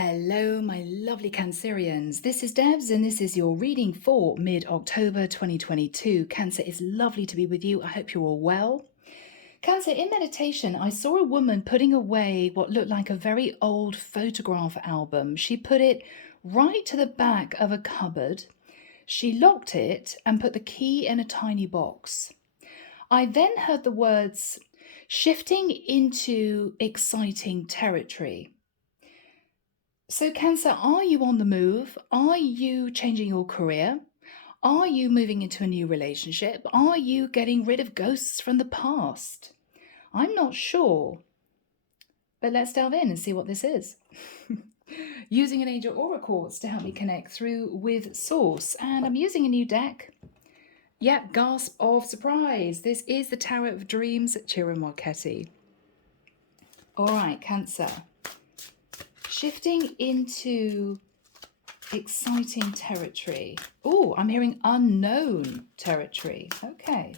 Hello, my lovely Cancerians. This is Debs, and this is your reading for mid-October 2022. Cancer, it's lovely to be with you. I hope you're all well. Cancer, in meditation, I saw a woman putting away what looked like a very old photograph album. She put it right to the back of a cupboard. She locked it and put the key in a tiny box. I then heard the words, shifting into exciting territory. So Cancer, are you on the move? Are you changing your career? Are you moving into a new relationship? Are you getting rid of ghosts from the past? I'm not sure, but let's delve in and see what this is. Using an angel aura quartz to help me connect through with source, and I'm using a new deck. Yep, gasp of surprise. This is the Tarot of Dreams, Ciro Marchetti. All right, Cancer. Shifting into exciting territory. Oh, I'm hearing unknown territory. Okay.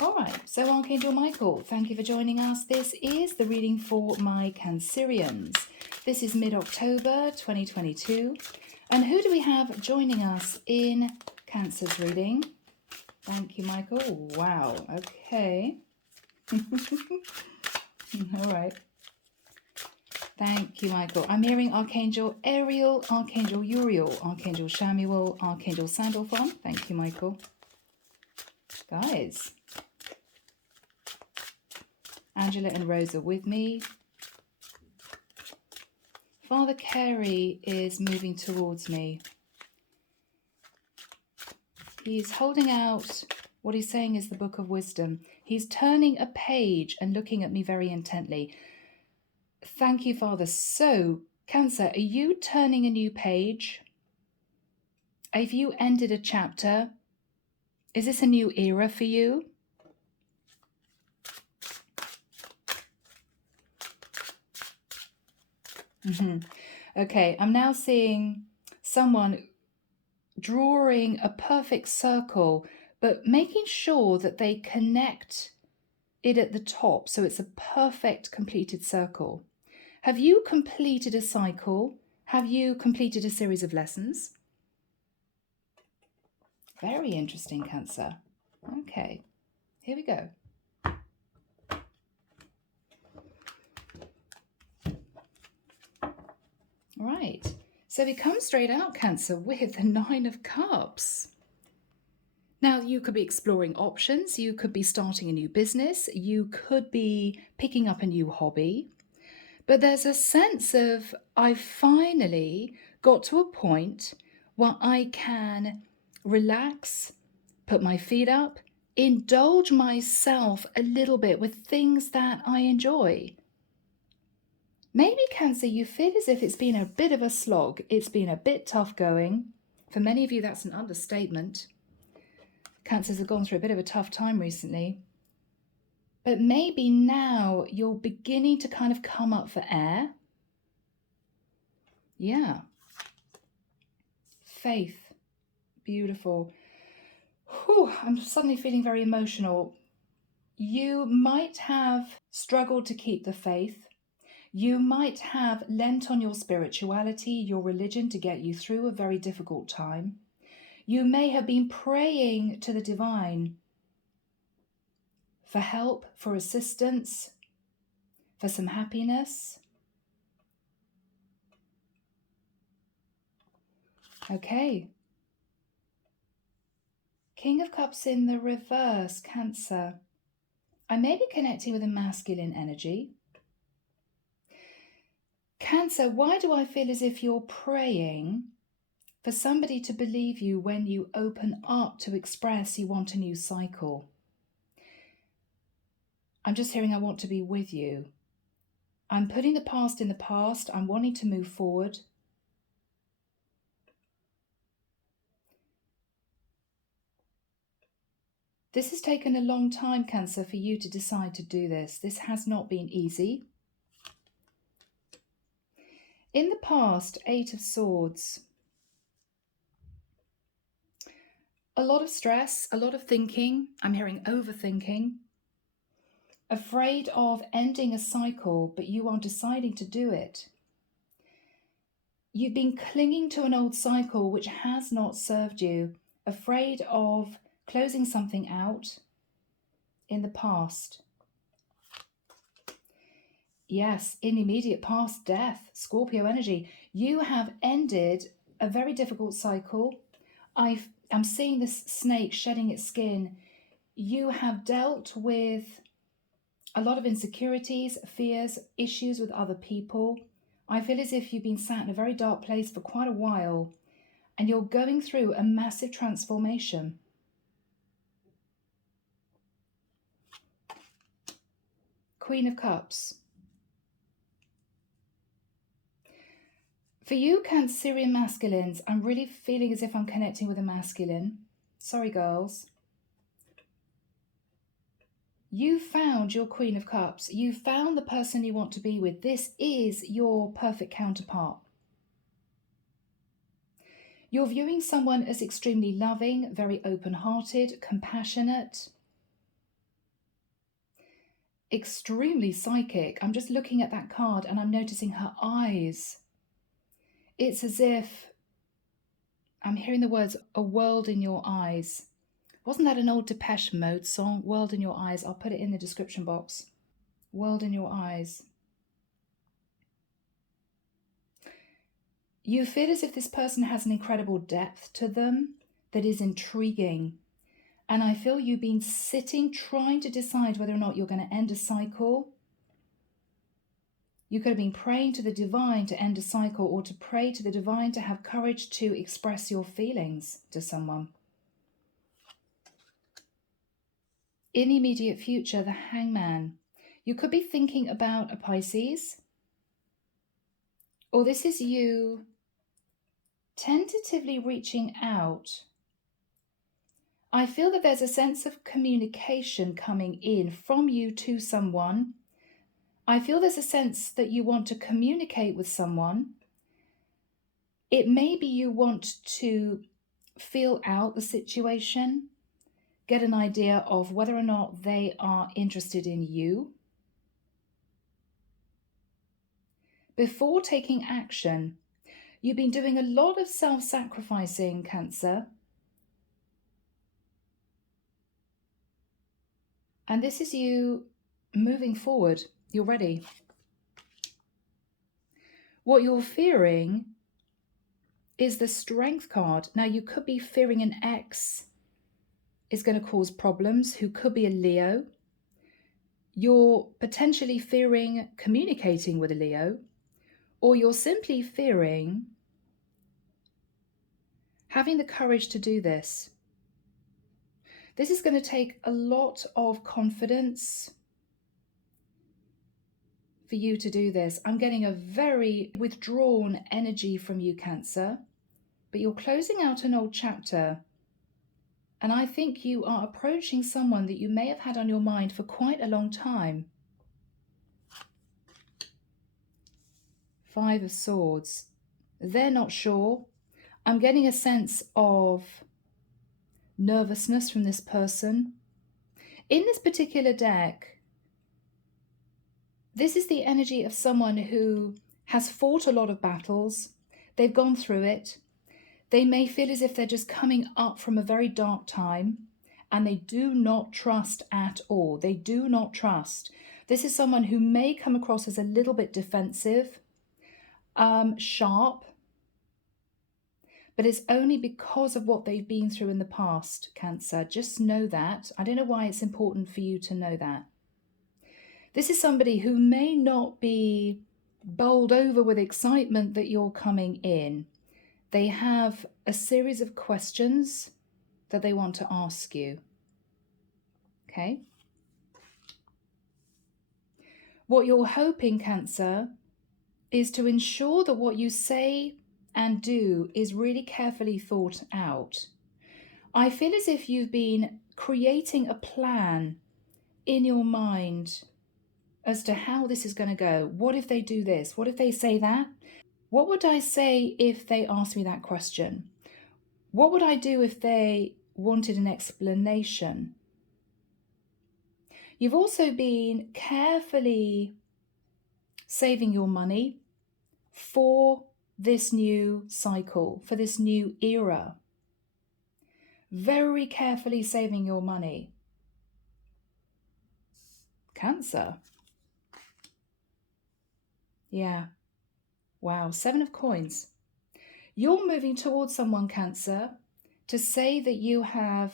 All right. So Archangel Michael, thank you for joining us. This is the reading for my Cancerians. This is mid-October 2022. And who do we have joining us in Cancer's reading? Thank you, Michael. Wow. Okay. All right. Thank you, Michael. I'm hearing Archangel Ariel, Archangel Uriel, Archangel Shamuel, Archangel Sandalphon. Thank you, Michael. Guys. Angela and Rose are with me. Father Carey is moving towards me. He's holding out what he's saying is the Book of Wisdom. He's turning a page and looking at me very intently. Thank you, Father. So, Cancer, are you turning a new page? Have you ended a chapter? Is this a new era for you? Okay, I'm now seeing someone drawing a perfect circle, but making sure that they connect it at the top so it's a perfect completed circle. Have you completed a cycle? Have you completed a series of lessons? Very interesting, Cancer. Okay, here we go. All right, so we come straight out, Cancer, with the Nine of Cups. Now, you could be exploring options. You could be starting a new business. You could be picking up a new hobby. But there's a sense of, I've finally got to a point where I can relax, put my feet up, indulge myself a little bit with things that I enjoy. Maybe, Cancer, you feel as if it's been a bit of a slog. It's been a bit tough going. For many of you, that's an understatement. Cancers have gone through a bit of a tough time recently. But maybe now you're beginning to kind of come up for air. Yeah. Faith. Beautiful. Whew, I'm suddenly feeling very emotional. You might have struggled to keep the faith. You might have lent on your spirituality, your religion to get you through a very difficult time. You may have been praying to the divine for help, for assistance, for some happiness. Okay. King of Cups in the reverse, Cancer. I may be connecting with a masculine energy. Cancer, why do I feel as if you're praying for somebody to believe you when you open up to express you want a new cycle? I'm just hearing I want to be with you. I'm putting the past in the past. I'm wanting to move forward. This has taken a long time, Cancer, for you to decide to do this. This has not been easy. In the past, Eight of Swords. A lot of stress, a lot of thinking. I'm hearing overthinking. Afraid of ending a cycle, but you are deciding to do it. You've been clinging to an old cycle which has not served you, afraid of closing something out in the past. Yes, in immediate past, death, Scorpio energy. You have ended a very difficult cycle. I'm seeing this snake shedding its skin. You have dealt with a lot of insecurities, fears, issues with other people. I feel as if you've been sat in a very dark place for quite a while and you're going through a massive transformation. Queen of Cups. For you, Cancerian masculines, I'm really feeling as if I'm connecting with a masculine. Sorry, girls. You found your Queen of Cups. You found the person you want to be with. This is your perfect counterpart. You're viewing someone as extremely loving, very open-hearted, compassionate, extremely psychic. I'm just looking at that card and I'm noticing her eyes. It's as if I'm hearing the words, a world in your eyes. Wasn't that an old Depeche Mode song? World in your eyes. I'll put it in the description box. World in your eyes. You feel as if this person has an incredible depth to them that is intriguing. And I feel you've been sitting trying to decide whether or not you're going to end a cycle. You could have been praying to the divine to end a cycle, or to pray to the divine to have courage to express your feelings to someone. In the immediate future, the Hangman. You could be thinking about a Pisces, or this is you tentatively reaching out. I feel that there's a sense of communication coming in from you to someone. I feel there's a sense that you want to communicate with someone. It may be you want to feel out the situation, get an idea of whether or not they are interested in you before taking action. You've been doing a lot of self-sacrificing, Cancer. And this is you moving forward. You're ready. What you're fearing is the Strength card. Now, you could be fearing an ex is going to cause problems, who could be a Leo. You're potentially fearing communicating with a Leo, or you're simply fearing having the courage to do this. This is going to take a lot of confidence for you to do this. I'm getting a very withdrawn energy from you, Cancer, but you're closing out an old chapter. And I think you are approaching someone that you may have had on your mind for quite a long time. 5 of Swords. They're not sure. I'm getting a sense of nervousness from this person. In this particular deck, this is the energy of someone who has fought a lot of battles. They've gone through it. They may feel as if they're just coming up from a very dark time, and they do not trust at all. They do not trust. This is someone who may come across as a little bit defensive, sharp, but it's only because of what they've been through in the past, Cancer. Just know that. I don't know why it's important for you to know that. This is somebody who may not be bowled over with excitement that you're coming in. They have a series of questions that they want to ask you. Okay? What you're hoping, Cancer, is to ensure that what you say and do is really carefully thought out. I feel as if you've been creating a plan in your mind as to how this is going to go. What if they do this? What if they say that? What would I say if they asked me that question? What would I do if they wanted an explanation? You've also been carefully saving your money for this new cycle, for this new era. Very carefully saving your money. Cancer. Yeah. Wow. 7 of coins. You're moving towards someone, Cancer, to say that you have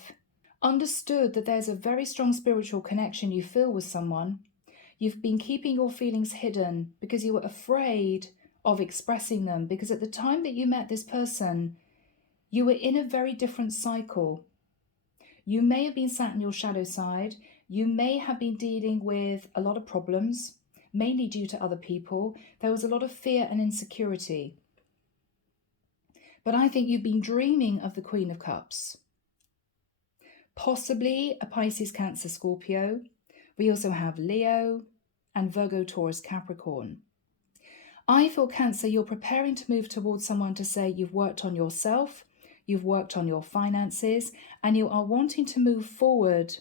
understood that there's a very strong spiritual connection you feel with someone. You've been keeping your feelings hidden because you were afraid of expressing them, because at the time that you met this person, you were in a very different cycle. You may have been sat in your shadow side. You may have been dealing with a lot of problems, mainly due to other people. There was a lot of fear and insecurity. But I think you've been dreaming of the Queen of Cups. Possibly a Pisces, Cancer, Scorpio. We also have Leo and Virgo, Taurus, Capricorn. I feel, Cancer, you're preparing to move towards someone to say you've worked on yourself, you've worked on your finances, and you are wanting to move forward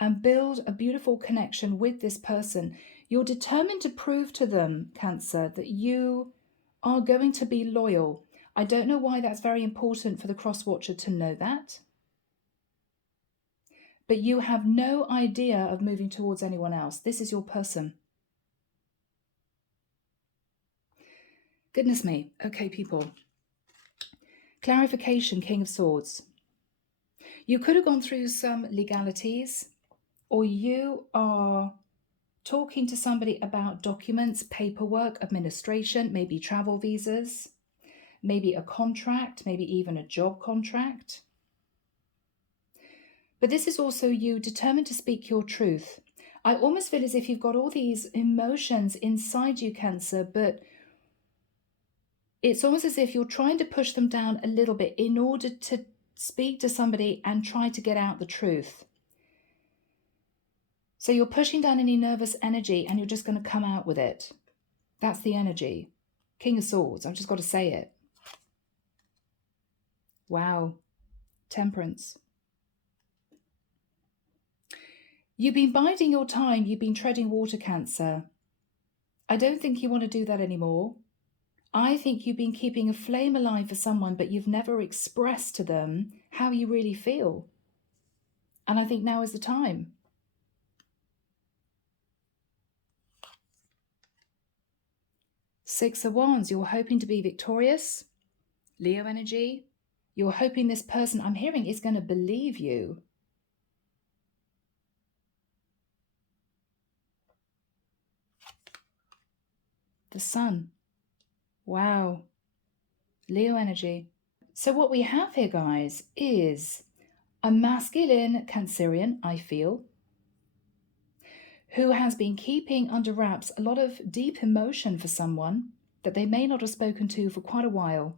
and build a beautiful connection with this person. You're determined to prove to them, Cancer, that you are going to be loyal. I don't know why that's very important for the cross-watcher to know that. But you have no idea of moving towards anyone else. This is your person. Goodness me. Okay, people. Clarification, King of Swords. You could have gone through some legalities, or you are talking to somebody about documents, paperwork, administration, maybe travel visas, maybe a contract, maybe even a job contract. But this is also you determined to speak your truth. I almost feel as if you've got all these emotions inside you, Cancer, but it's almost as if you're trying to push them down a little bit in order to speak to somebody and try to get out the truth. So you're pushing down any nervous energy and you're just going to come out with it. That's the energy. King of Swords. I've just got to say it. Wow. Temperance. You've been biding your time. You've been treading water, Cancer. I don't think you want to do that anymore. I think you've been keeping a flame alive for someone, but you've never expressed to them how you really feel. And I think now is the time. Six of Wands. You're hoping to be victorious. Leo energy. You're hoping this person, I'm hearing, is going to believe you. The Sun. Wow. Leo energy. So what we have here, guys, is a masculine Cancerian, I feel, who has been keeping under wraps a lot of deep emotion for someone that they may not have spoken to for quite a while.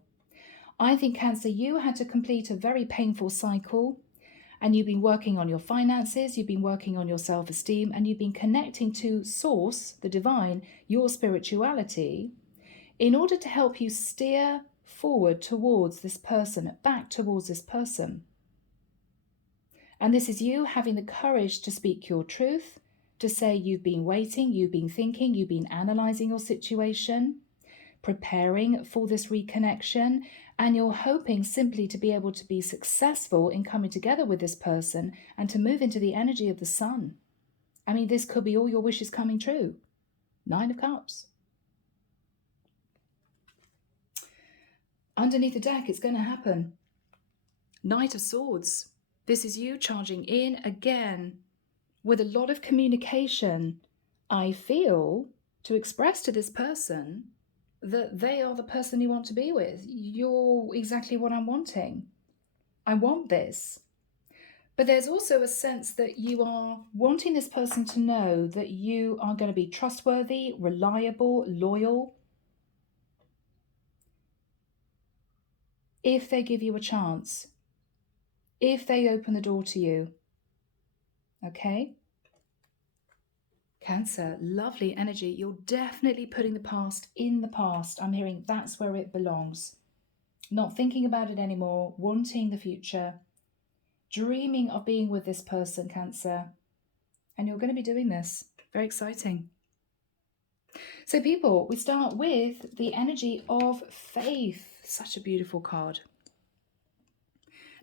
I think, Cancer, you had to complete a very painful cycle, and you've been working on your finances, you've been working on your self-esteem, and you've been connecting to Source, the divine, your spirituality, in order to help you steer forward towards this person, back towards this person. And this is you having the courage to speak your truth, to say you've been waiting, you've been thinking, you've been analysing your situation, preparing for this reconnection, and you're hoping simply to be able to be successful in coming together with this person and to move into the energy of the Sun. I mean, this could be all your wishes coming true. 9 of Cups. Underneath the deck, it's going to happen. Knight of Swords. This is you charging in again with a lot of communication, I feel, to express to this person that they are the person you want to be with. You're exactly what I'm wanting. I want this. But there's also a sense that you are wanting this person to know that you are going to be trustworthy, reliable, loyal, if they give you a chance, if they open the door to you. Okay? Cancer, lovely energy. You're definitely putting the past in the past. I'm hearing that's where it belongs. Not thinking about it anymore, wanting the future, dreaming of being with this person, Cancer. And you're going to be doing this. Very exciting. So people, we start with the energy of faith. Such a beautiful card.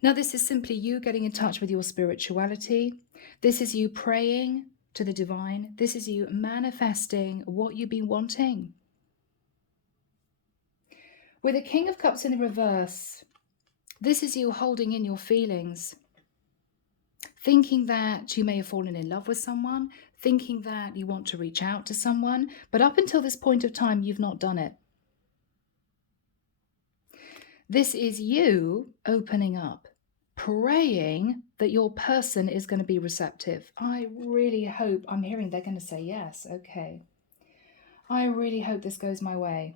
Now, this is simply you getting in touch with your spirituality. This is you praying to the divine. This is you manifesting what you've been wanting. With the King of Cups in the reverse, this is you holding in your feelings, thinking that you may have fallen in love with someone, thinking that you want to reach out to someone, but up until this point of time, you've not done it. This is you opening up, praying that your person is going to be receptive. I really hope, I'm hearing they're going to say yes. Okay. I really hope this goes my way.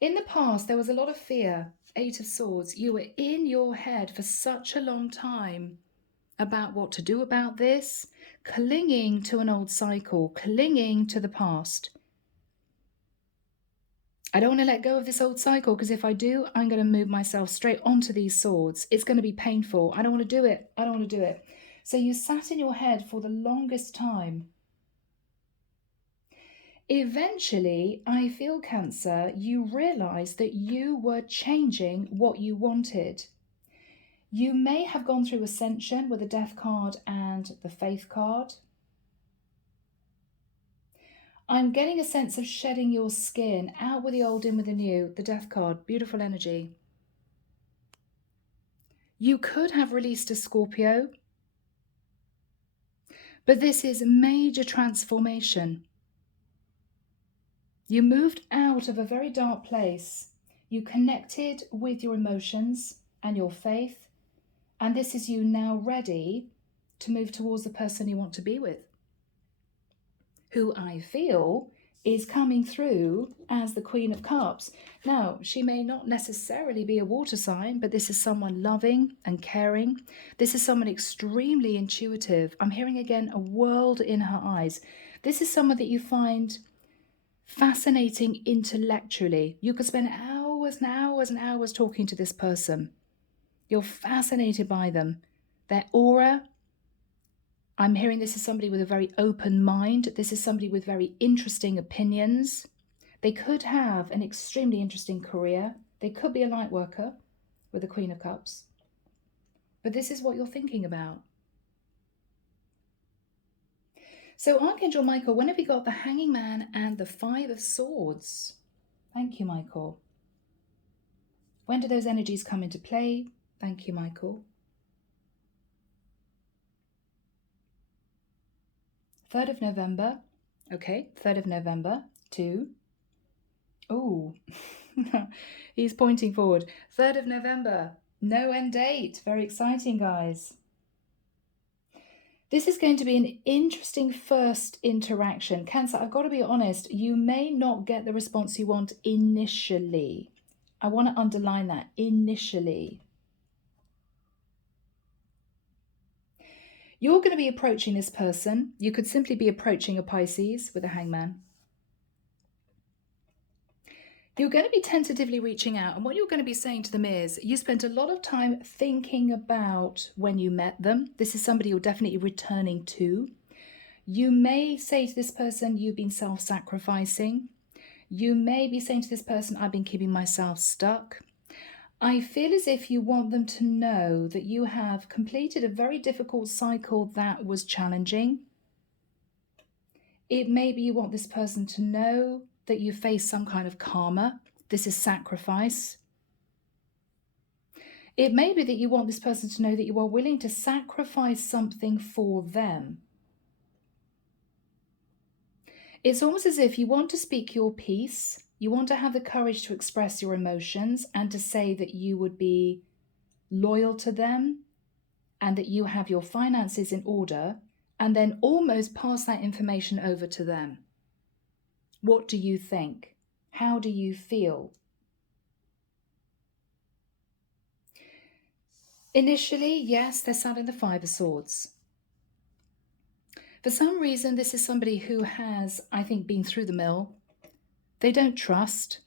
In the past, there was a lot of fear. 8 of Swords. You were in your head for such a long time about what to do about this, clinging to an old cycle, clinging to the past. I don't want to let go of this old cycle, because if I do, I'm going to move myself straight onto these swords. It's going to be painful. I don't want to do it. I don't want to do it. So you sat in your head for the longest time. Eventually, I feel, Cancer, you realized that you were changing what you wanted. You may have gone through ascension with the Death card and the Faith card. I'm getting a sense of shedding your skin, out with the old, in with the new, the Death card, beautiful energy. You could have released a Scorpio, but this is major transformation. You moved out of a very dark place. You connected with your emotions and your faith, and this is you now ready to move towards the person you want to be with, who I feel is coming through as the Queen of Cups. Now, she may not necessarily be a water sign, but this is someone loving and caring. This is someone extremely intuitive. I'm hearing again a world in her eyes. This is someone that you find fascinating intellectually. You could spend hours and hours and hours talking to this person. You're fascinated by them. Their aura. I'm hearing this is somebody with a very open mind. This is somebody with very interesting opinions. They could have an extremely interesting career. They could be a light worker with the Queen of Cups. But this is what you're thinking about. So Archangel Michael, when have we got the Hanging Man and the 5 of Swords? Thank you, Michael. When do those energies come into play? Thank you, Michael. 3rd of November. Okay, 3rd of November to... Oh, he's pointing forward. 3rd of November. No end date. Very exciting, guys. This is going to be an interesting first interaction. Cancer, I've got to be honest, you may not get the response you want initially. I want to underline that, initially. You're going to be approaching this person. You could simply be approaching a Pisces with a Hangman. You're going to be tentatively reaching out, and what you're going to be saying to them is, you spent a lot of time thinking about when you met them. This is somebody you're definitely returning to. You may say to this person, you've been self-sacrificing. You may be saying to this person, I've been keeping myself stuck. I feel as if you want them to know that you have completed a very difficult cycle that was challenging. It may be you want this person to know that you face some kind of karma. This is sacrifice. It may be that you want this person to know that you are willing to sacrifice something for them. It's almost as if you want to speak your piece. You want to have the courage to express your emotions and to say that you would be loyal to them and that you have your finances in order, and then almost pass that information over to them. What do you think? How do you feel? Initially, yes, they're selling the 5 of Swords. For some reason, this is somebody who has, I think, been through the mill. They don't trust.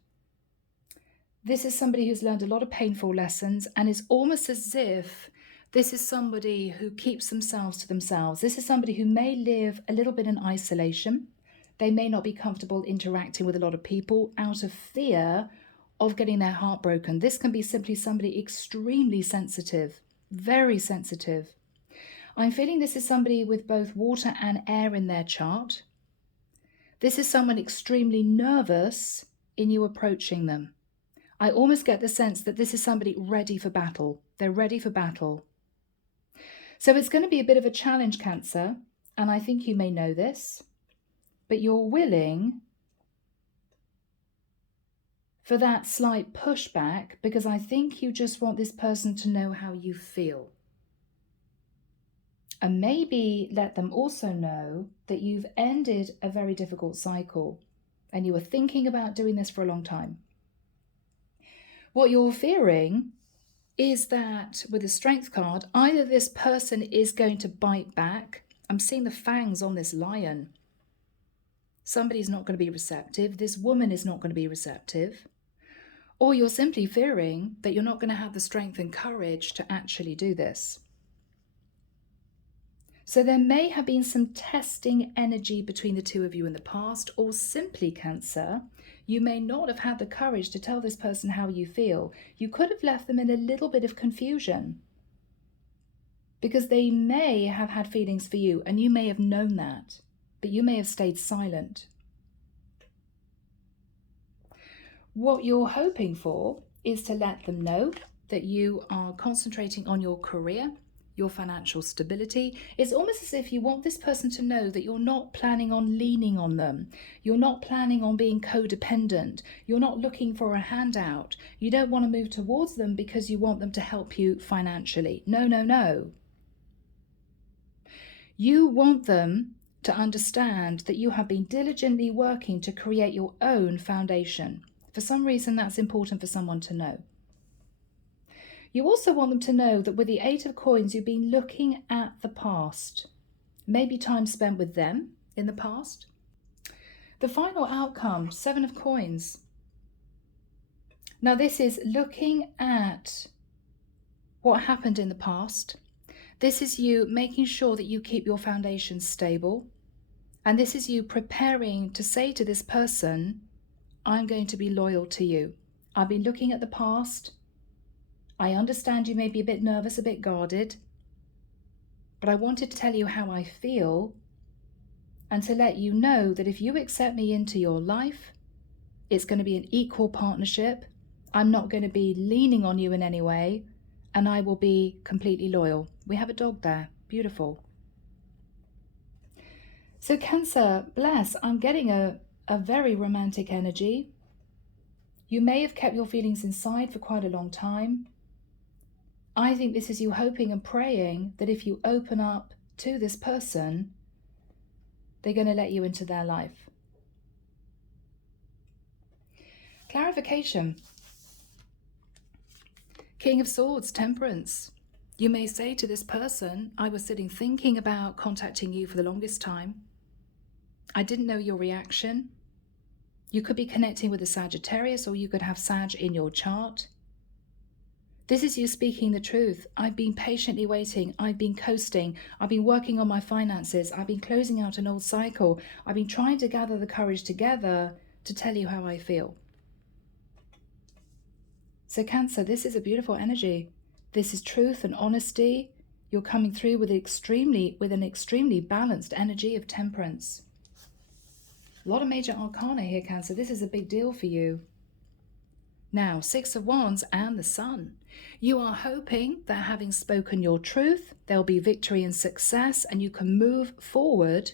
This is somebody who's learned a lot of painful lessons, and it's almost as if This is somebody who keeps themselves to themselves. This is somebody who may live a little bit in isolation. They may not be comfortable interacting with a lot of people out of fear of getting their heart broken. This can be simply somebody extremely sensitive, very sensitive. I'm feeling this is somebody with both water and air in their chart. This is someone extremely nervous in you approaching them. I almost get the sense that this is somebody ready for battle. They're ready for battle. So it's going to be a bit of a challenge, Cancer, and I think you may know this, but you're willing for that slight pushback because I think you just want this person to know how you feel. And maybe let them also know that you've ended a very difficult cycle and you were thinking about doing this for a long time. What you're fearing is that with the Strength card, either this person is going to bite back. I'm seeing the fangs on this lion. Somebody's not going to be receptive. This woman is not going to be receptive. Or you're simply fearing that you're not going to have the strength and courage to actually do this. So there may have been some testing energy between the two of you in the past, or simply, Cancer, you may not have had the courage to tell this person how you feel. You could have left them in a little bit of confusion because they may have had feelings for you and you may have known that, but you may have stayed silent. What you're hoping for is to let them know that you are concentrating on your career, your financial stability. It's almost as if you want this person to know that you're not planning on leaning on them. You're not planning on being codependent. You're not looking for a handout. You don't want to move towards them because you want them to help you financially. No, no, no. You want them to understand that you have been diligently working to create your own foundation. For some reason, that's important for someone to know. You also want them to know that with the Eight of Coins, you've been looking at the past, maybe time spent with them in the past. The final outcome, Seven of Coins. Now, this is looking at what happened in the past. This is you making sure that you keep your foundation stable. And this is you preparing to say to this person, I'm going to be loyal to you. I've been looking at the past. I understand you may be a bit nervous, a bit guarded, but I wanted to tell you how I feel and to let you know that if you accept me into your life, it's going to be an equal partnership. I'm not going to be leaning on you in any way, and I will be completely loyal. We have a dog there. Beautiful. So Cancer, bless, I'm getting a very romantic energy. You may have kept your feelings inside for quite a long time. I think this is you hoping and praying that if you open up to this person, they're going to let you into their life. Clarification. King of Swords, Temperance. You may say to this person, I was sitting thinking about contacting you for the longest time. I didn't know your reaction. You could be connecting with a Sagittarius, or you could have Sag in your chart. This is you speaking the truth. I've been patiently waiting. I've been coasting. I've been working on my finances. I've been closing out an old cycle. I've been trying to gather the courage together to tell you how I feel. So Cancer, this is a beautiful energy. This is truth and honesty. You're coming through with an extremely balanced energy of temperance. A lot of major arcana here, Cancer. This is a big deal for you. Now, Six of Wands and the Sun. You are hoping that having spoken your truth, there'll be victory and success, and you can move forward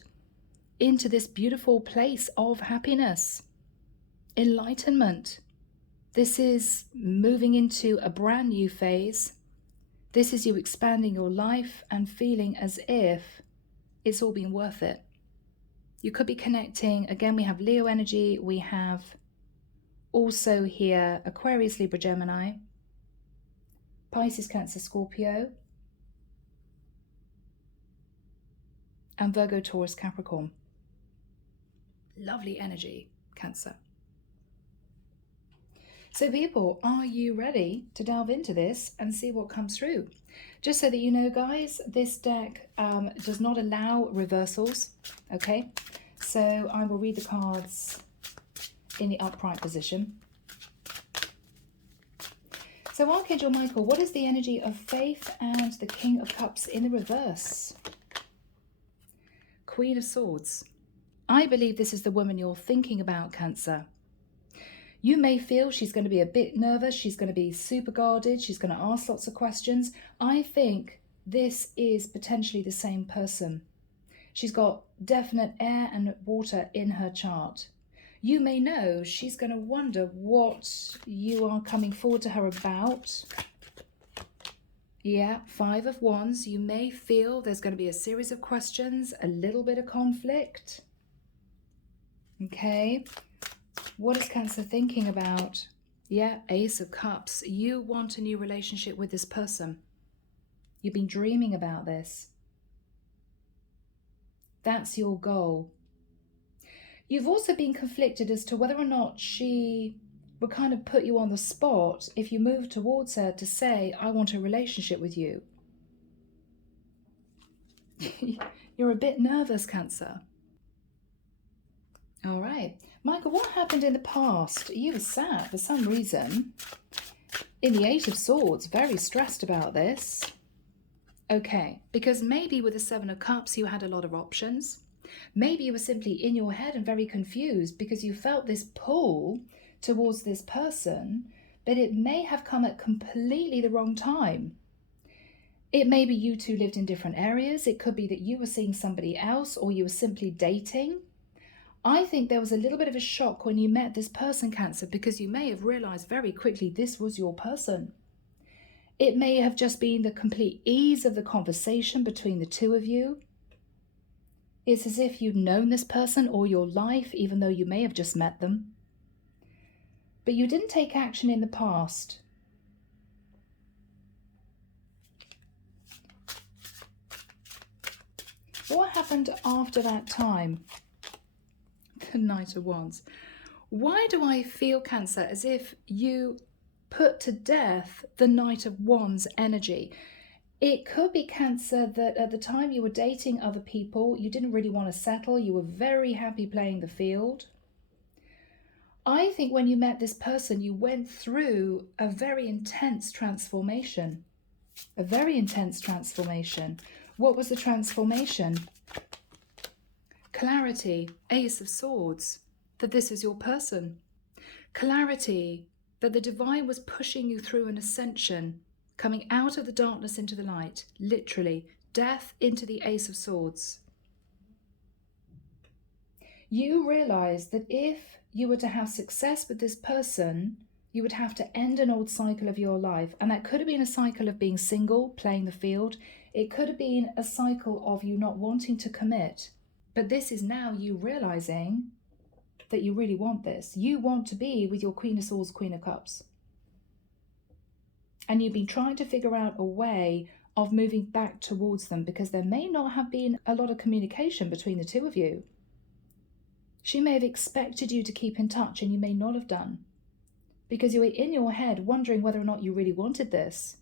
into this beautiful place of happiness, enlightenment. This is moving into a brand new phase. This is you expanding your life and feeling as if it's all been worth it. You could be connecting, again, we have Leo energy, we have also here Aquarius, Libra, Gemini, Pisces, Cancer, Scorpio, and Virgo, Taurus, Capricorn. Lovely energy, Cancer. So people, are you ready to delve into this and see what comes through? Just so that you know, guys, this deck does not allow reversals, okay? So I will read the cards in the upright position. So Archangel Michael, what is the energy of faith and the King of Cups in the reverse? Queen of Swords. I believe this is the woman you're thinking about, Cancer. You may feel she's going to be a bit nervous. She's going to be super guarded. She's going to ask lots of questions. I think this is potentially the same person. She's got definite air and water in her chart. You may know she's going to wonder what you are coming forward to her about. Yeah, 5 of Wands. You may feel there's going to be a series of questions, a little bit of conflict. Okay. What is Cancer thinking about? Yeah, Ace of Cups. You want a new relationship with this person. You've been dreaming about this. That's your goal. You've also been conflicted as to whether or not she would kind of put you on the spot if you move towards her to say, I want a relationship with you. You're a bit nervous, Cancer. All right. Michael, what happened in the past? You were sad for some reason. In the 8 of Swords, very stressed about this. Okay, because maybe with the 7 of Cups, you had a lot of options. Maybe you were simply in your head and very confused because you felt this pull towards this person, but it may have come at completely the wrong time. It may be you two lived in different areas. It could be that you were seeing somebody else or you were simply dating. I think there was a little bit of a shock when you met this person, Cancer, because you may have realized very quickly this was your person. It may have just been the complete ease of the conversation between the two of you. It's as if you'd known this person all your life, even though you may have just met them. But you didn't take action in the past. What happened after that time? The Knight of Wands. Why do I feel, Cancer, as if you put to death the Knight of Wands energy? It could be, Cancer, that at the time you were dating other people, you didn't really want to settle. You were very happy playing the field. I think when you met this person, you went through a very intense transformation. A very intense transformation. What was the transformation? Clarity, Ace of Swords, that this is your person. Clarity, that the divine was pushing you through an ascension, coming out of the darkness into the light, literally, death into the Ace of Swords. You realize that if you were to have success with this person, you would have to end an old cycle of your life. And that could have been a cycle of being single, playing the field. It could have been a cycle of you not wanting to commit. But this is now you realizing that you really want this. You want to be with your Queen of Swords, Queen of Cups. And you've been trying to figure out a way of moving back towards them because there may not have been a lot of communication between the two of you. She may have expected you to keep in touch and you may not have done because you were in your head wondering whether or not you really wanted this.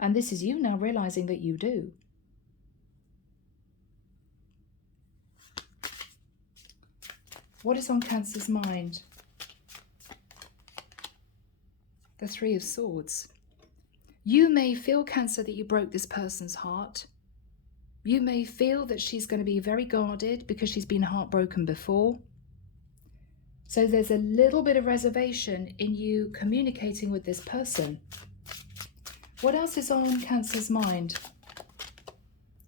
And this is you now realizing that you do. What is on Cancer's mind? The 3 of Swords. You may feel, Cancer, that you broke this person's heart. You may feel that she's going to be very guarded because she's been heartbroken before. So there's a little bit of reservation in you communicating with this person. What else is on Cancer's mind?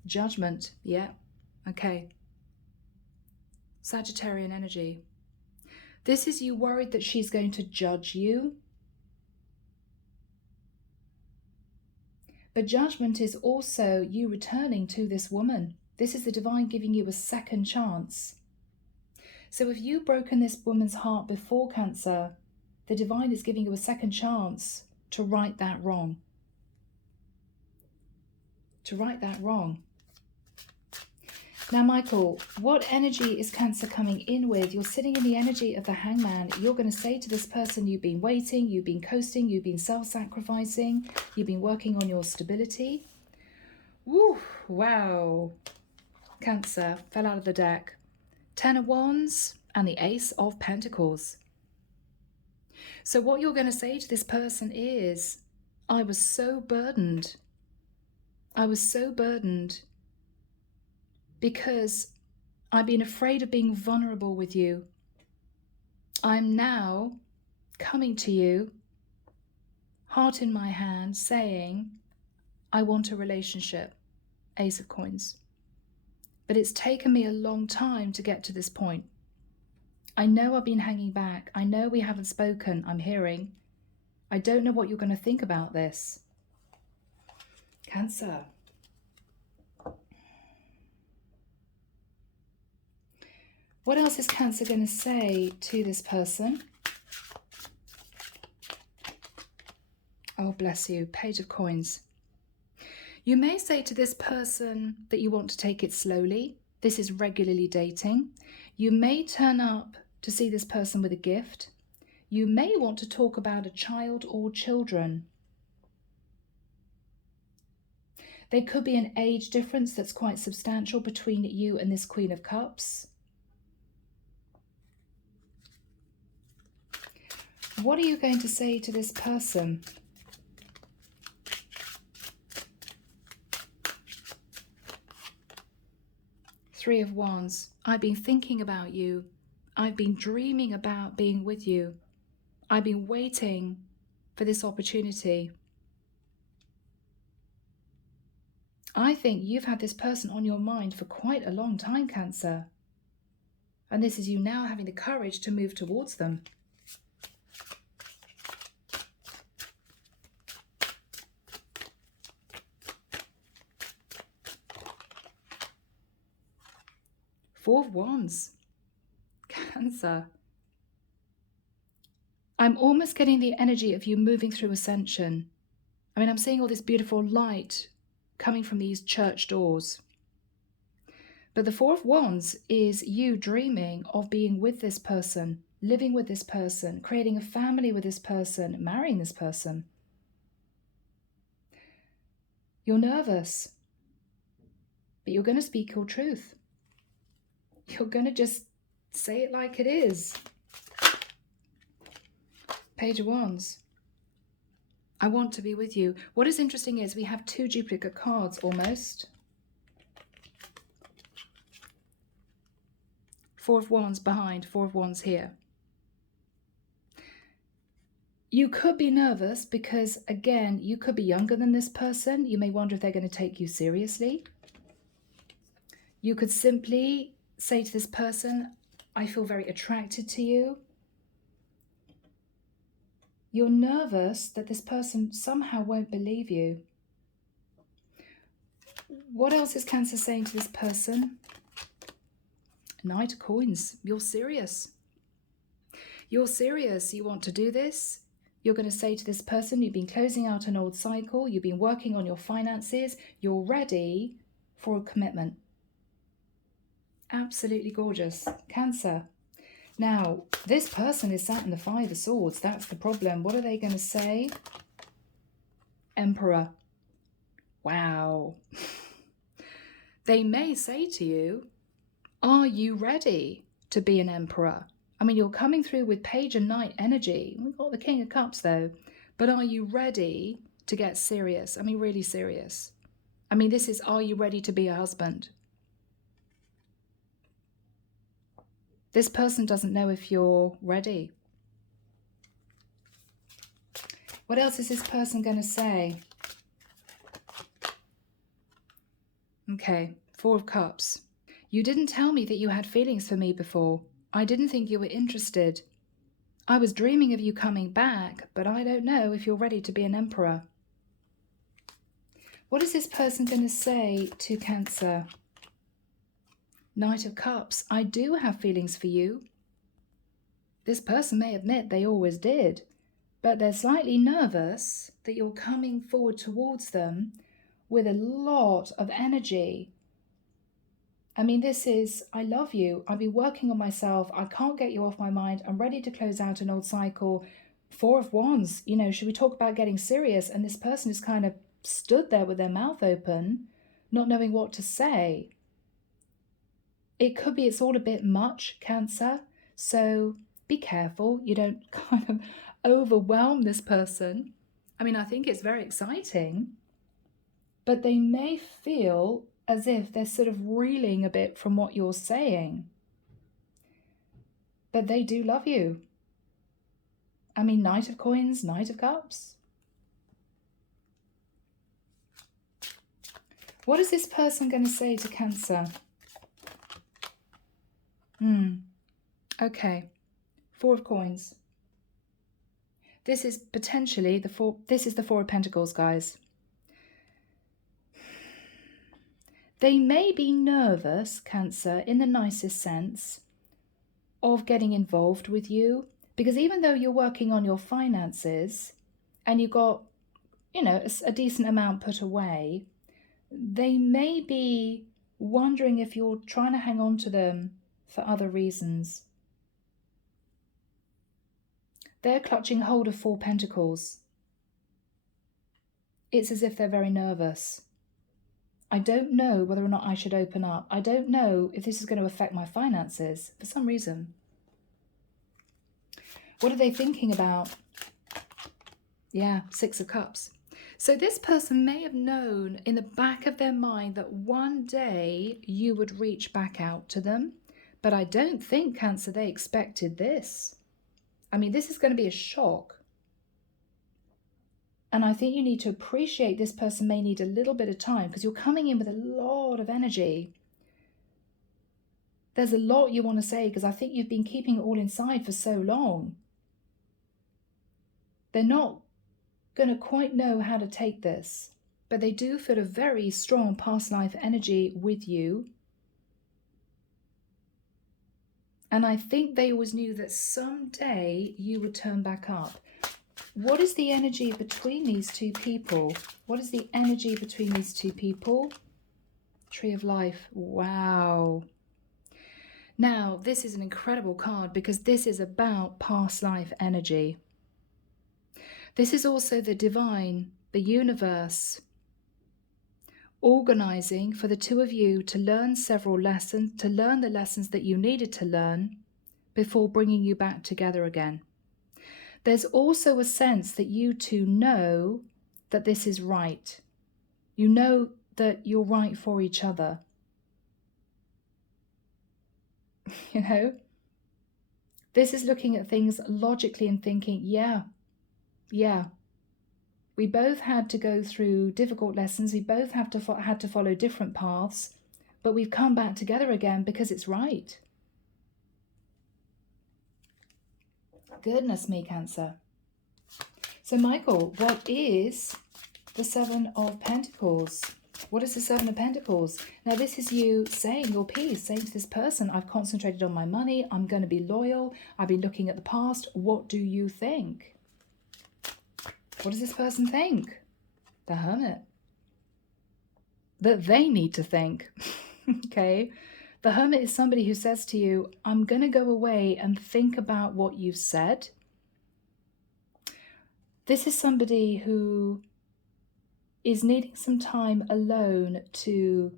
Judgment. Yeah. Okay. Sagittarian energy. This is you worried that she's going to judge you. But judgment is also you returning to this woman. This is the divine giving you a second chance. So if you've broken this woman's heart before, Cancer, the divine is giving you a second chance to right that wrong. To right that wrong. Now, Michael, what energy is Cancer coming in with? You're sitting in the energy of the Hangman. You're going to say to this person, you've been waiting, you've been coasting, you've been self-sacrificing, you've been working on your stability. Woo, wow. Cancer fell out of the deck. 10 of Wands and the Ace of Pentacles. So what you're going to say to this person is, I was so burdened. I was so burdened because I've been afraid of being vulnerable with you. I'm now coming to you, heart in my hand, saying, I want a relationship. Ace of Coins. But it's taken me a long time to get to this point. I know I've been hanging back. I know we haven't spoken. I'm hearing. I don't know what you're going to think about this. Cancer. What else is Cancer going to say to this person? Oh, bless you. Page of Coins. You may say to this person that you want to take it slowly. This is regularly dating. You may turn up to see this person with a gift. You may want to talk about a child or children. There could be an age difference that's quite substantial between you and this Queen of Cups. What are you going to say to this person? Three of Wands. I've been thinking about you. I've been dreaming about being with you. I've been waiting for this opportunity. I think you've had this person on your mind for quite a long time, Cancer. And this is you now having the courage to move towards them. Four of Wands. Cancer. I'm almost getting the energy of you moving through ascension. I mean, I'm seeing all this beautiful light coming from these church doors. But the Four of Wands is you dreaming of being with this person, living with this person, creating a family with this person, marrying this person. You're nervous, but you're going to speak your truth. You're going to just say it like it is. Page of Wands. I want to be with you. What is interesting is we have two duplicate cards almost. Four of Wands behind, Four of Wands here. You could be nervous because, again, you could be younger than this person. You may wonder if they're going to take you seriously. You could simply say to this person, I feel very attracted to you. You're nervous that this person somehow won't believe you. What else is Cancer saying to this person? Knight of Coins. You're serious. You're serious. You want to do this. You're going to say to this person, you've been closing out an old cycle. You've been working on your finances. You're ready for a commitment. Absolutely gorgeous. Cancer. Now, this person is sat in the Five of Swords. That's the problem. What are they going to say? Emperor. Wow. They may say to you, are you ready to be an emperor? I mean, you're coming through with Page and Knight energy. We've got the King of Cups, though. But are you ready to get serious? I mean, really serious. I mean, this is, are you ready to be a husband? This person doesn't know if you're ready. What else is this person going to say? Okay, Four of Cups. You didn't tell me that you had feelings for me before. I didn't think you were interested. I was dreaming of you coming back, but I don't know if you're ready to be an emperor. What is this person going to say to Cancer? Knight of Cups. I do have feelings for you. This person may admit they always did, but they're slightly nervous that you're coming forward towards them with a lot of energy. I mean, this is, I love you. I've been working on myself. I can't get you off my mind. I'm ready to close out an old cycle. Four of Wands, should we talk about getting serious? And this person is kind of stood there with their mouth open, not knowing what to say. It could be it's all a bit much, Cancer. So be careful. You don't kind of overwhelm this person. I mean, I think it's very exciting, but they may feel as if they're sort of reeling a bit from what you're saying. But they do love you. I mean, Knight of Coins, Knight of Cups. What is this person going to say to Cancer? Okay. Four of Coins. This is potentially the Four of Pentacles, guys. They may be nervous, Cancer, in the nicest sense, of getting involved with you, because even though you're working on your finances and you've got, a decent amount put away, they may be wondering if you're trying to hang on to them for other reasons. They're clutching hold of Four Pentacles. It's as if they're very nervous. I don't know whether or not I should open up. I don't know if this is going to affect my finances for some reason. What are they thinking about? Yeah, Six of Cups. So this person may have known in the back of their mind that one day you would reach back out to them. But I don't think, Cancer, they expected this. I mean, this is going to be a shock. And I think you need to appreciate this person may need a little bit of time because you're coming in with a lot of energy. There's a lot you want to say because I think you've been keeping it all inside for so long. They're not going to quite know how to take this, but they do feel a very strong past life energy with you. And I think they always knew that someday you would turn back up. What is the energy between these two people? What is the energy between these two people? Tree of Life. Wow. Now, this is an incredible card because this is about past life energy. This is also the divine, the universe, organizing for the two of you to learn several lessons, to learn the lessons that you needed to learn before bringing you back together again. There's also a sense that you two know that this is right. You know that you're right for each other. This is looking at things logically and thinking, yeah. We both had to go through difficult lessons. We both had to follow different paths, but we've come back together again because it's right. Goodness me, Cancer. So, Michael, what is the Seven of Pentacles? What is the Seven of Pentacles? Now, this is you saying your piece, saying to this person, I've concentrated on my money. I'm going to be loyal. I've been looking at the past. What do you think? What does this person think? The Hermit. That they need to think. Okay. The Hermit is somebody who says to you, I'm going to go away and think about what you've said. This is somebody who is needing some time alone to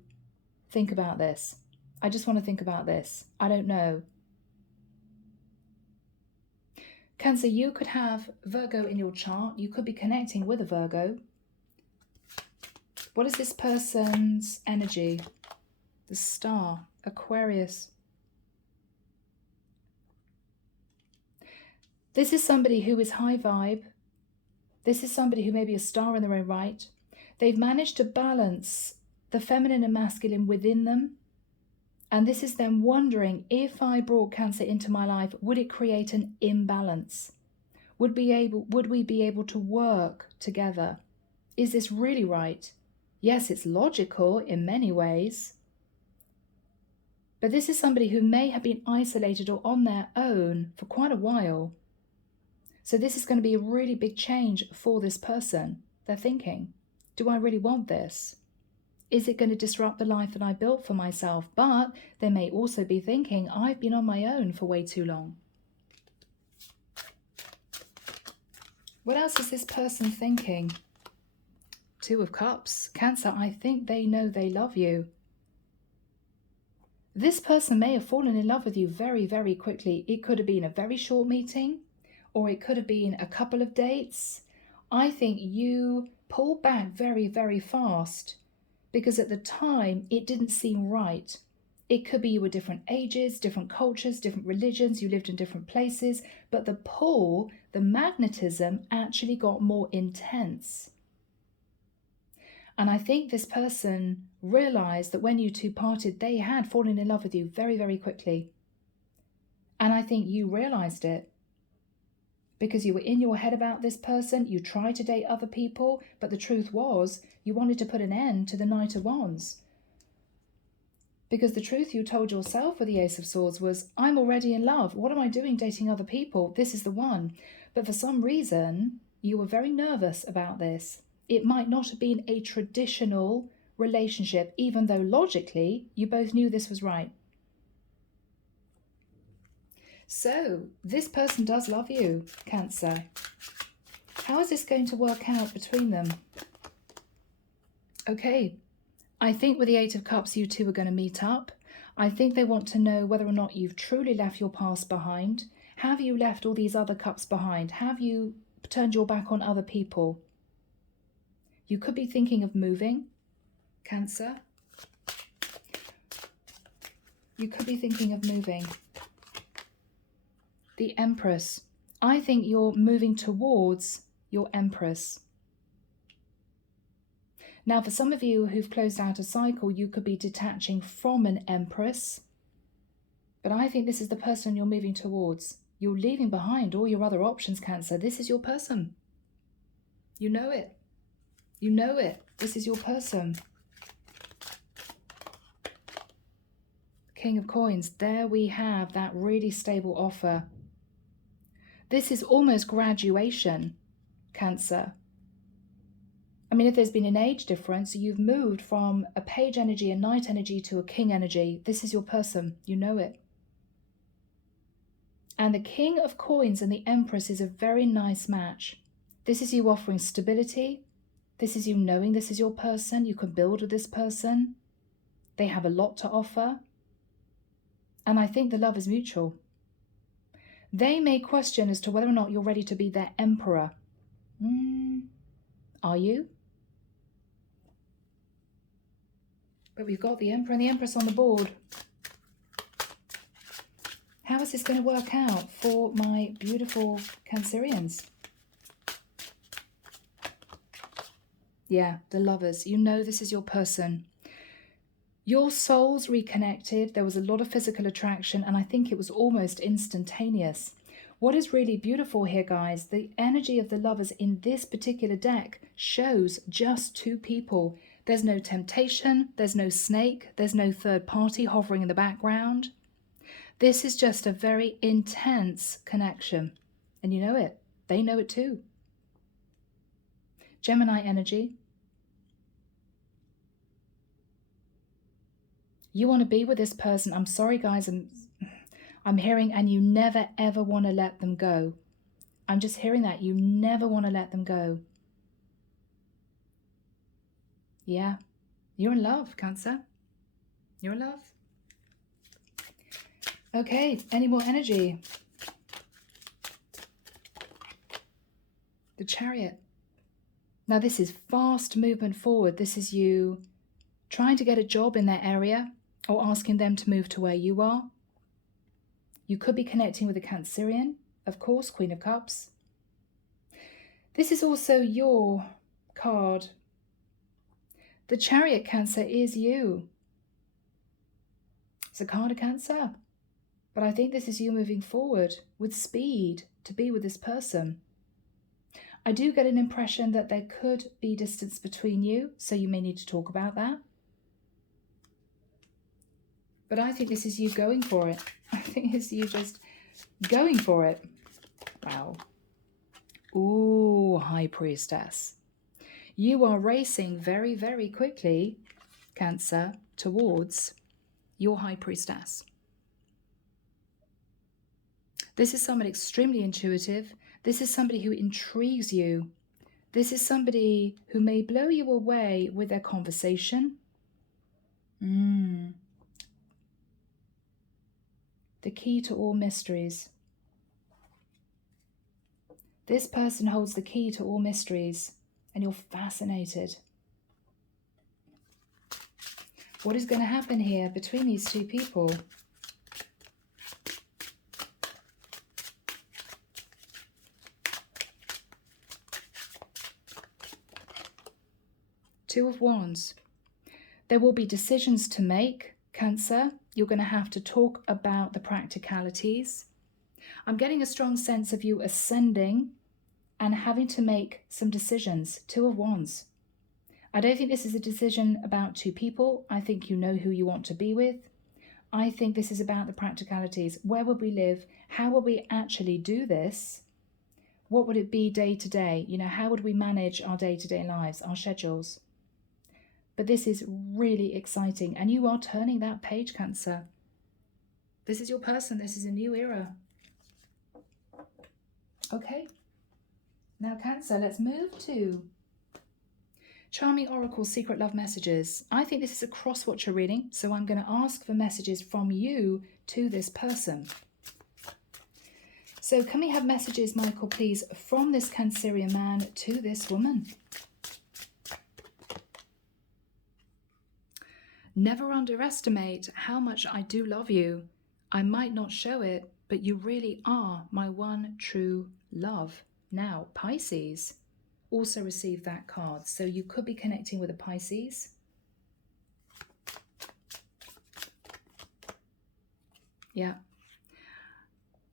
think about this. I just want to think about this. I don't know. Cancer, you could have Virgo in your chart. You could be connecting with a Virgo. What is this person's energy? The Star, Aquarius. This is somebody who is high vibe. This is somebody who may be a star in their own right. They've managed to balance the feminine and masculine within them. And this is them wondering, if I brought Cancer into my life, would it create an imbalance? Would we be able to work together? Is this really right? Yes, it's logical in many ways. But this is somebody who may have been isolated or on their own for quite a while. So this is going to be a really big change for this person. They're thinking, do I really want this? Is it going to disrupt the life that I built for myself? But they may also be thinking, I've been on my own for way too long. What else is this person thinking? Two of Cups. Cancer, I think they know they love you. This person may have fallen in love with you very, very quickly. It could have been a very short meeting, or it could have been a couple of dates. I think you pulled back very, very fast because at the time it didn't seem right. It could be you were different ages, different cultures, different religions, you lived in different places, but the pull, the magnetism actually got more intense. And I think this person realized that when you two parted, they had fallen in love with you very, very quickly. And I think you realized it because you were in your head about this person. You tried to date other people, but the truth was you wanted to put an end to the Knight of Wands. Because the truth you told yourself with the Ace of Swords was, I'm already in love. What am I doing dating other people? This is the one. But for some reason, you were very nervous about this. It might not have been a traditional relationship, even though logically you both knew this was right. So this person does love you, Cancer. How is this going to work out between them? Okay, I think with the Eight of Cups, you two are going to meet up. I think they want to know whether or not you've truly left your past behind. Have you left all these other cups behind? Have you turned your back on other people? You could be thinking of moving, Cancer. You could be thinking of moving. The Empress. I think you're moving towards your Empress. Now, for some of you who've closed out a cycle, you could be detaching from an Empress. But I think this is the person you're moving towards. You're leaving behind all your other options, Cancer. This is your person. You know it. You know it. This is your person. King of Coins. There we have that really stable offer. This is almost graduation, Cancer. I mean, if there's been an age difference, you've moved from a page energy, a knight energy to a king energy. This is your person. You know it. And the King of Coins and the Empress is a very nice match. This is you offering stability. This is you knowing this is your person. You can build with this person. They have a lot to offer. And I think the love is mutual. They may question as to whether or not you're ready to be their emperor. Are you? But we've got the Emperor and the Empress on the board. How is this going to work out for my beautiful Cancerians? Yeah, the Lovers. You know this is your person. Your souls reconnected. There was a lot of physical attraction, and I think it was almost instantaneous. What is really beautiful here, guys, the energy of the Lovers in this particular deck shows just two people. There's no temptation, there's no snake, there's no third party hovering in the background. This is just a very intense connection. And you know it. They know it too. Gemini energy. You want to be with this person. I'm sorry, guys. I'm hearing, and you never, ever want to let them go. I'm just hearing that. You never want to let them go. Yeah. You're in love, Cancer. You're in love. Okay. Any more energy? The Chariot. Now, this is fast movement forward. This is you trying to get a job in their area or asking them to move to where you are. You could be connecting with a Cancerian, of course, Queen of Cups. This is also your card. The Chariot, Cancer, is you. It's a card of Cancer. But I think this is you moving forward with speed to be with this person. I do get an impression that there could be distance between you, so you may need to talk about that. But I think this is you going for it. I think it's you just going for it. Wow. Ooh, High Priestess. You are racing very, very quickly Cancer, towards your high priestess. This is somebody extremely intuitive. This is somebody who intrigues you. This is somebody who may blow you away with their conversation. The key to all mysteries. This person holds the key to all mysteries, and you're fascinated. What is going to happen here between these two people? Two of Wands. There will be decisions to make, Cancer. You're going to have to talk about the practicalities. I'm getting a strong sense of you ascending and having to make some decisions. Two of Wands. I don't think this is a decision about two people. I think you know who you want to be with. I think this is about the practicalities. Where would we live? How would we actually do this? What would it be day to day? You know, how would we manage our day-to-day lives, our schedules? But this is really exciting, and you are turning that page, Cancer. This is your person. This is a new era. Okay. Now, Cancer, let's move to Charming Oracle Secret Love Messages. I think this is a cross-watcher reading, so I'm going to ask for messages from you to this person. So can we have messages, Michael, please, from this Cancerian man to this woman? Never underestimate how much I do love you. I might not show it, but you really are my one true love. Now, Pisces also received that card, so you could be connecting with a Pisces. Yeah.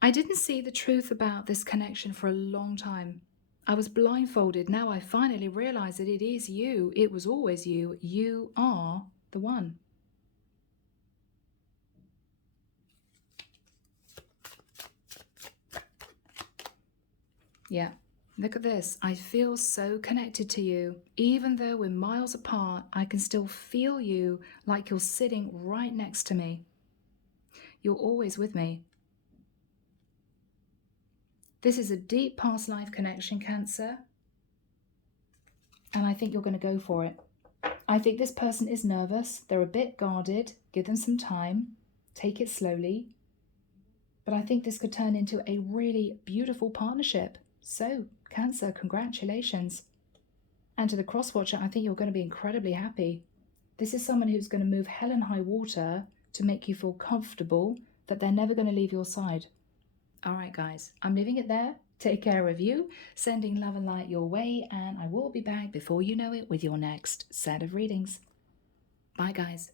I didn't see the truth about this connection for a long time. I was blindfolded. Now I finally realize that it is you. It was always you. You are the one. Yeah, look at this. I feel so connected to you. Even though we're miles apart, I can still feel you like you're sitting right next to me. You're always with me. This is a deep past life connection, Cancer. And I think you're going to go for it. I think this person is nervous. They're a bit guarded. Give them some time. Take it slowly. But I think this could turn into a really beautiful partnership. So, Cancer, congratulations. And to the cross-watcher, I think you're going to be incredibly happy. This is someone who's going to move hell and high water to make you feel comfortable that they're never going to leave your side. All right, guys, I'm leaving it there. Take care of you, sending love and light your way, and I will be back before you know it with your next set of readings. Bye, guys.